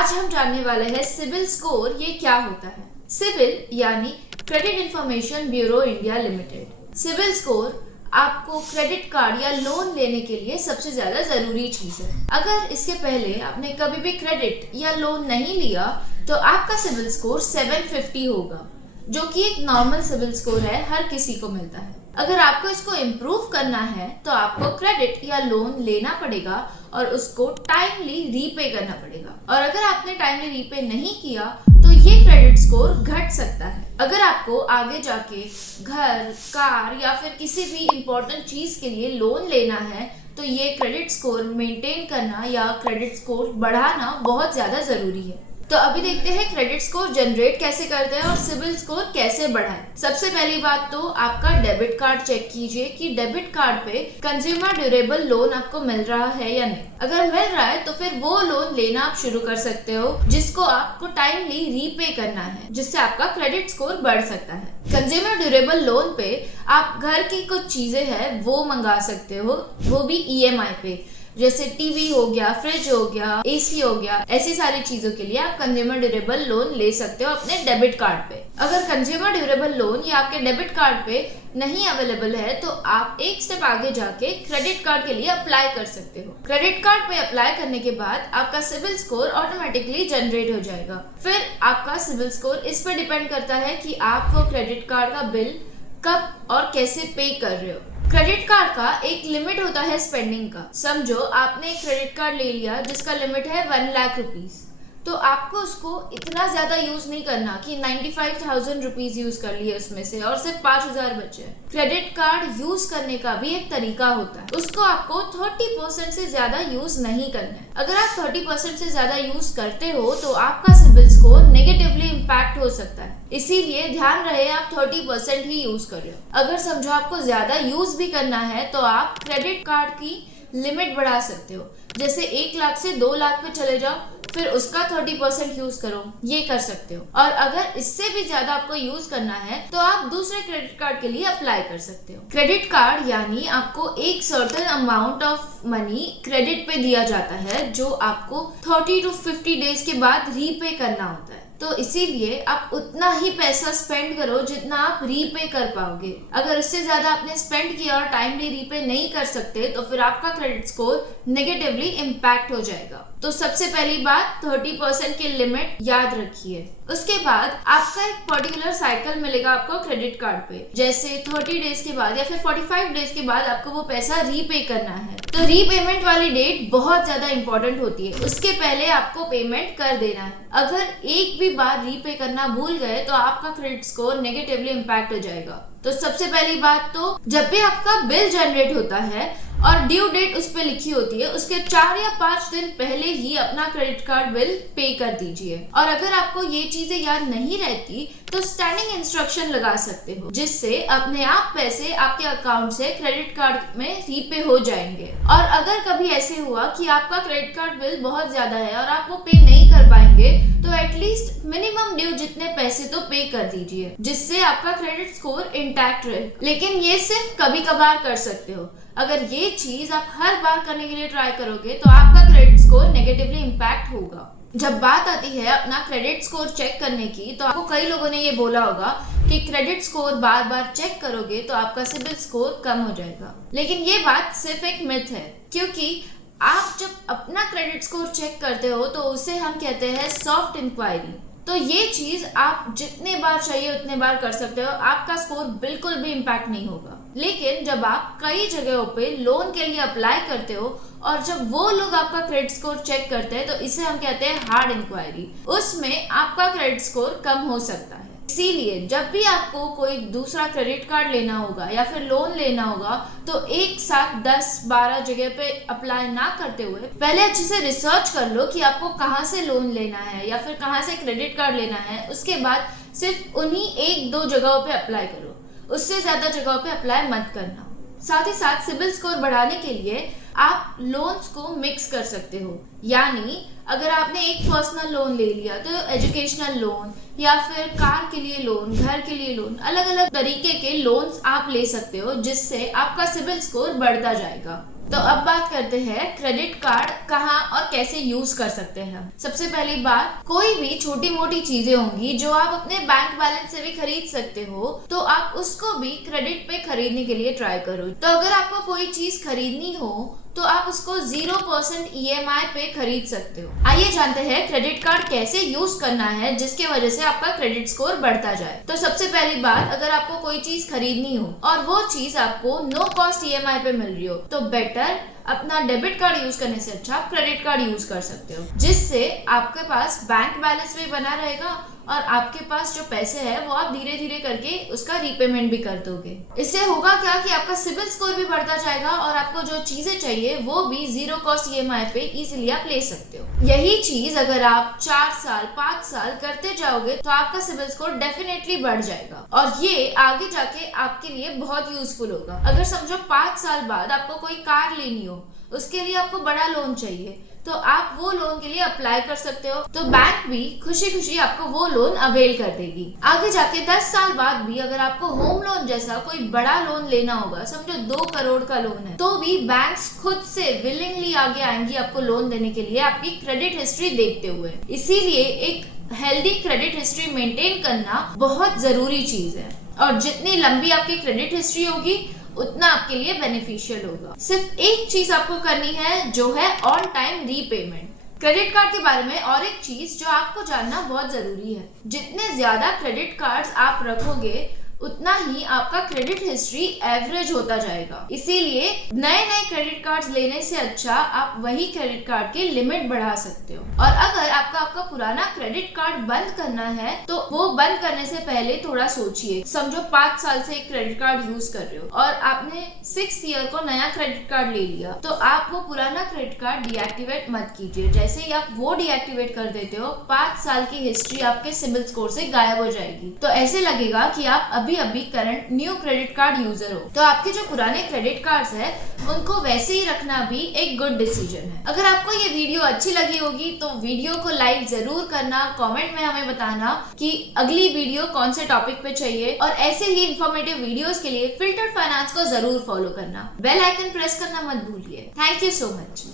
आज हम जानने वाले हैं सिबिल स्कोर ये क्या होता है। सिबिल यानी credit information bureau India limited. CIBIL score आपको क्रेडिट कार्ड या लोन लेने के लिए सबसे ज्यादा जरूरी चीज है। अगर इसके पहले आपने कभी भी क्रेडिट या लोन नहीं लिया तो आपका सिबिल स्कोर 750 होगा, जो कि एक नॉर्मल सिबिल स्कोर है, हर किसी को मिलता है। अगर आपको इसको इम्प्रूव करना है तो आपको क्रेडिट या लोन लेना पड़ेगा और उसको टाइमली रीपे करना पड़ेगा। और अगर आपने टाइमली रीपे नहीं किया तो ये क्रेडिट स्कोर घट सकता है। अगर आपको आगे जाके घर, कार या फिर किसी भी इम्पोर्टेंट चीज के लिए लोन लेना है तो ये क्रेडिट स्कोर मेंटेन करना या क्रेडिट स्कोर बढ़ाना बहुत ज्यादा जरूरी है। तो अभी देखते हैं क्रेडिट स्कोर जनरेट कैसे करते हैं और सिबिल स्कोर कैसे बढ़ाएं। सबसे पहली बात तो आपका डेबिट कार्ड चेक कीजिए कि डेबिट कार्ड पे कंज्यूमर ड्यूरेबल लोन आपको मिल रहा है या नहीं। अगर मिल रहा है तो फिर वो लोन लेना आप शुरू कर सकते हो, जिसको आपको टाइमली रीपे करना है, जिससे आपका क्रेडिट स्कोर बढ़ सकता है। कंज्यूमर ड्यूरेबल लोन पे आप घर की कुछ चीजें हैं वो मंगा सकते हो, वो भी EMI पे, जैसे टीवी हो गया, फ्रिज हो गया, AC हो गया। ऐसी सारी चीजों के लिए आप कंज्यूमर ड्यूरेबल लोन ले सकते हो अपने डेबिट कार्ड पे। अगर कंज्यूमर ड्यूरेबल लोन या आपके डेबिट कार्ड पे नहीं अवेलेबल है तो आप एक स्टेप आगे जाके क्रेडिट कार्ड के लिए अप्लाई कर सकते हो। क्रेडिट कार्ड पे अप्लाई करने के बाद आपका सिबिल स्कोर ऑटोमेटिकली जनरेट हो जाएगा। फिर आपका सिबिल स्कोर इस पर डिपेंड करता है कि आप वो क्रेडिट कार्ड का बिल कब और कैसे पे कर रहे हो। क्रेडिट कार्ड का एक लिमिट होता है स्पेंडिंग का। समझो आपने एक क्रेडिट कार्ड ले लिया जिसका लिमिट है 1 लाख रुपीज, तो आपको उसको इतना ज्यादा यूज नहीं करना कि 95,000 रुपीज यूज कर लिए उसमें से और सिर्फ 5,000 बचे। क्रेडिट कार्ड यूज करने का भी एक तरीका होता है, उसको आपको 30% से ज्यादा यूज नहीं करना है। अगर आप 30% से ज्यादा यूज करते हो तो आपका सिबिल स्कोर नेगेटिवली इम्पैक्ट हो सकता है। इसीलिए ध्यान रहे आप 30% ही यूज कर रहे हो। अगर समझो आपको ज्यादा यूज भी करना है तो आप क्रेडिट कार्ड की लिमिट बढ़ा सकते हो, जैसे 1 लाख से 2 लाख पे चले जाओ, फिर उसका 30% यूज करो, ये कर सकते हो। और अगर इससे भी ज्यादा आपको यूज करना है तो आप दूसरे क्रेडिट कार्ड के लिए अप्लाई कर सकते हो। क्रेडिट कार्ड यानी आपको एक certain amount of money credit पे दिया जाता है, जो आपको 30 to 50 डेज के बाद रीपे करना होता है। तो इसीलिए आप उतना ही पैसा स्पेंड करो जितना आप रीपे कर पाओगे। अगर उससे ज्यादा आपने स्पेंड किया और टाइमली रीपे नहीं कर सकते तो फिर आपका क्रेडिट स्कोर नेगेटिवली इम्पैक्ट हो जाएगा। तो सबसे पहली बात 30% की लिमिट याद रखिए। उसके बाद आपका एक पर्टिकुलर साइकिल मिलेगा आपको क्रेडिट कार्ड पे, जैसे 30 डेज के बाद या फिर 45 डेज के बाद आपको वो पैसा रीपे करना है। तो रीपेमेंट वाली डेट बहुत ज्यादा इंपॉर्टेंट होती है, उसके पहले आपको पेमेंट कर देना है। अगर एक भी बार रीपे करना भूल गए तो आपका क्रेडिट स्कोर नेगेटिवली इम्पैक्ट हो जाएगा। तो सबसे पहली बात तो जब भी आपका बिल जनरेट होता है और ड्यू डेट उस पे लिखी होती है, उसके 4 या 5 दिन पहले ही अपना क्रेडिट कार्ड बिल पे कर दीजिए। और अगर आपको ये चीजें याद नहीं रहती तो स्टैंडिंग इंस्ट्रक्शन लगा सकते हो, जिससे अपने आप पैसे आपके अकाउंट से क्रेडिट कार्ड में रीपे हो जाएंगे। और अगर कभी ऐसे हुआ कि आपका क्रेडिट कार्ड बिल बहुत ज्यादा है और आप वो पे नहीं कर पाएंगे तो एटलीस्ट मिनिमम ड्यू जितने पैसे तो पे कर दीजिए, जिससे आपका क्रेडिट स्कोर इंटैक्ट रहे। लेकिन ये सिर्फ कभी कभार कर सकते हो। अगर ये चीज आप हर बार करने के लिए ट्राई करोगे तो आपका क्रेडिट स्कोर नेगेटिवली इम्पैक्ट होगा। जब बात आती है अपना क्रेडिट स्कोर चेक करने की, तो आपको कई लोगों ने ये बोला होगा कि क्रेडिट स्कोर बार बार चेक करोगे तो आपका सिबिल स्कोर कम हो जाएगा। लेकिन ये बात सिर्फ एक मिथ है, क्योंकि आप जब अपना क्रेडिट स्कोर चेक करते हो तो उसे हम कहते हैं सॉफ्ट इंक्वायरी। तो ये चीज आप जितने बार चाहिए उतने बार कर सकते हो, आपका स्कोर बिल्कुल भी इम्पैक्ट नहीं होगा। लेकिन जब आप कई जगहों पे लोन के लिए अप्लाई करते हो और जब वो लोग आपका क्रेडिट स्कोर चेक करते हैं तो इसे हम कहते हैं हार्ड इंक्वायरी, उसमें आपका क्रेडिट स्कोर कम हो सकता है। इसीलिए जब भी आपको कोई दूसरा क्रेडिट कार्ड लेना होगा या फिर लोन लेना होगा तो एक साथ 10-12 जगह पे अप्लाई ना करते हुए पहले अच्छे से रिसर्च कर लो कि आपको कहाँ से लोन लेना है या फिर कहाँ से क्रेडिट कार्ड लेना है। उसके बाद सिर्फ उन्हीं 1-2 जगहों पे अप्लाई करो, उससे ज्यादा जगहों पे अप्लाई मत करना। साथ ही साथ सिबिल स्कोर बढ़ाने के लिए आप लोन्स को मिक्स कर सकते हो, यानी अगर आपने एक पर्सनल लोन ले लिया तो एजुकेशनल लोन या फिर कार के लिए लोन, घर के लिए लोन, अलग अलग तरीके के लोन्स आप ले सकते हो, जिससे आपका सिबिल स्कोर बढ़ता जाएगा। तो अब बात करते हैं क्रेडिट कार्ड कहाँ और कैसे यूज कर सकते हैं। सबसे पहली बात, कोई भी छोटी मोटी चीजें होंगी जो आप अपने बैंक बैलेंस से भी खरीद सकते हो, तो आप उसको भी क्रेडिट पे खरीदने के लिए ट्राई करो। तो अगर आपको कोई चीज खरीदनी हो तो आप उसको 0% EMI पे खरीद सकते हो। आइए जानते हैं क्रेडिट कार्ड कैसे यूज करना है जिसकी वजह से आपका क्रेडिट स्कोर बढ़ता जाए। तो सबसे पहली बात, अगर आपको कोई चीज खरीदनी हो और वो चीज आपको नो कॉस्ट EMI पे मिल रही हो, तो बेटर अपना डेबिट कार्ड यूज करने से अच्छा आप क्रेडिट कार्ड यूज कर सकते हो, जिससे आपके पास बैंक बैलेंस भी बना रहेगा और आपके पास जो पैसे हैं वो आप धीरे धीरे करके उसका रीपेमेंट भी कर दोगे। इससे होगा क्या कि आपका सिबिल स्कोर भी बढ़ता जाएगा और आपको जो चीजें चाहिए वो भी 0 कॉस्ट EMI पे इजीली आप ले सकते हो। यही चीज अगर आप 4 साल 5 साल करते जाओगे तो आपका सिबिल स्कोर डेफिनेटली बढ़ जाएगा और ये आगे जाके आपके लिए बहुत यूजफुल होगा। अगर समझो 5 साल बाद आपको कोई कार लेनी हो, उसके लिए आपको बड़ा लोन चाहिए, तो आप वो लोन के लिए अप्लाई कर सकते हो, तो बैंक भी खुशी खुशी आपको वो लोन अवेल कर देगी। आगे जाके 10 साल बाद भी अगर आपको होम लोन जैसा कोई बड़ा लोन लेना होगा, समझो 2 करोड़ का लोन है, तो भी बैंक्स खुद से विलिंगली आगे आएंगी आपको लोन देने के लिए आपकी क्रेडिट हिस्ट्री देखते हुए। इसीलिए एक हेल्दी क्रेडिट हिस्ट्री मेंटेन करना बहुत जरूरी चीज है और जितनी लंबी आपकी क्रेडिट हिस्ट्री होगी उतना आपके लिए बेनिफिशियल होगा। सिर्फ एक चीज आपको करनी है जो है on time repayment. Credit card के बारे में और एक चीज जो आपको जानना बहुत जरूरी है, जितने ज्यादा क्रेडिट कार्ड्स आप रखोगे उतना ही आपका क्रेडिट हिस्ट्री एवरेज होता जाएगा। इसीलिए नए नए क्रेडिट कार्ड्स लेने से अच्छा आप वही क्रेडिट कार्ड की लिमिट बढ़ा सकते हो। और अगर आपका पुराना क्रेडिट कार्ड बंद करना है तो वो बंद करने से पहले थोड़ा सोचिए। समझो 5 साल से एक क्रेडिट कार्ड यूज कर रहे हो और आपने 6th ईयर को नया क्रेडिट कार्ड ले लिया, तो आप वो पुराना क्रेडिट कार्ड डीएक्टिवेट मत कीजिए। जैसे ही आप वो डीएक्टिवेट कर देते हो, 5 साल की हिस्ट्री आपके सिबिल स्कोर से गायब हो जाएगी। तो ऐसे लगेगा कि आप अभी current new credit card user हो। तो आपके जो पुराने क्रेडिट कार्ड्स है उनको वैसे ही रखना भी एक गुड डिसीजन है। अगर आपको ये वीडियो अच्छी लगी होगी तो वीडियो को लाइक जरूर करना, कमेंट में हमें बताना कि अगली वीडियो कौन से टॉपिक पे चाहिए और ऐसे ही इंफॉर्मेटिव वीडियोस के लिए फिल्टर्ड फाइनेंस को जरूर फॉलो करना। बेल आइकन प्रेस करना मत भूलिए। Thank you so much.